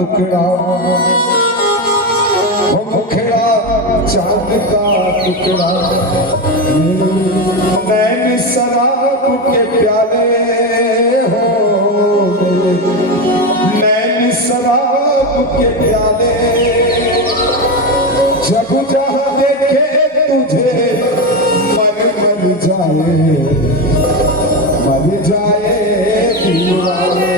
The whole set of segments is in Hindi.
टुकड़ा हो मुखड़ा चांद का टुकड़ा नैन शराब के प्याले हो नैन शराब के प्याले जब जहाँ देखे तुझे मन मर जाए दीवाने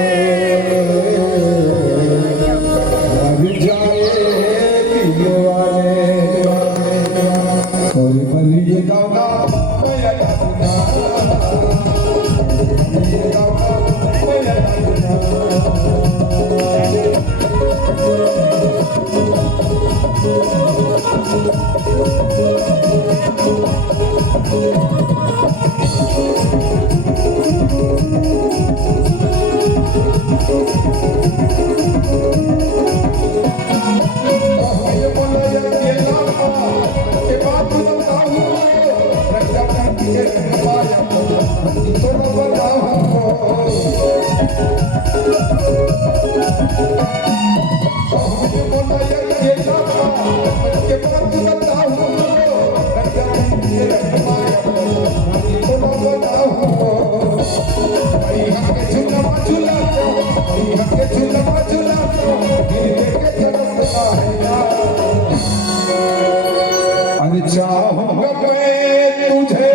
चाहूंगा मैं तुझे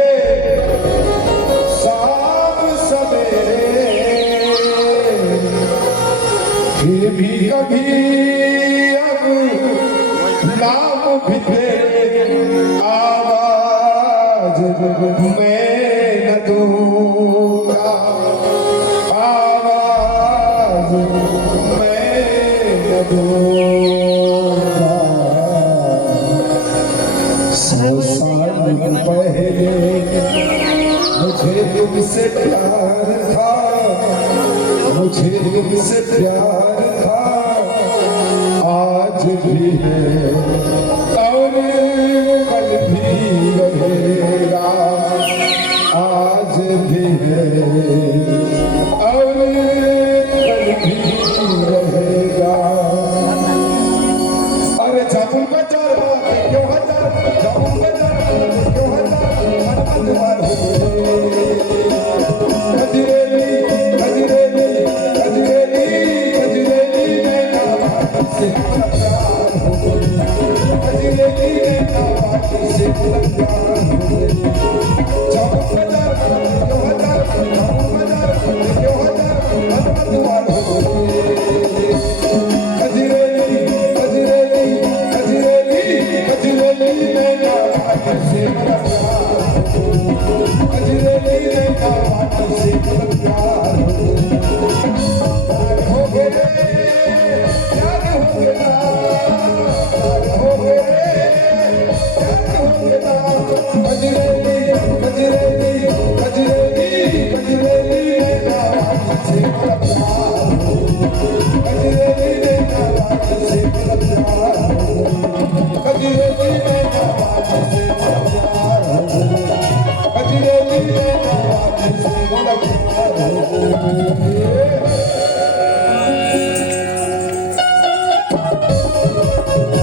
शाम सवेरे फिर भी कभी अब नाम भी तेरे आवाज मैं न दूंगा आवाज मैं न दूंगा। 100 साल पहले मुझे तुमसे प्यार था मुझे तुमसे प्यार था आज भी है और कल भी रहेगा आज भी है और कल भी रहेगा। अरे जामुन का चारा क्यों Kajireli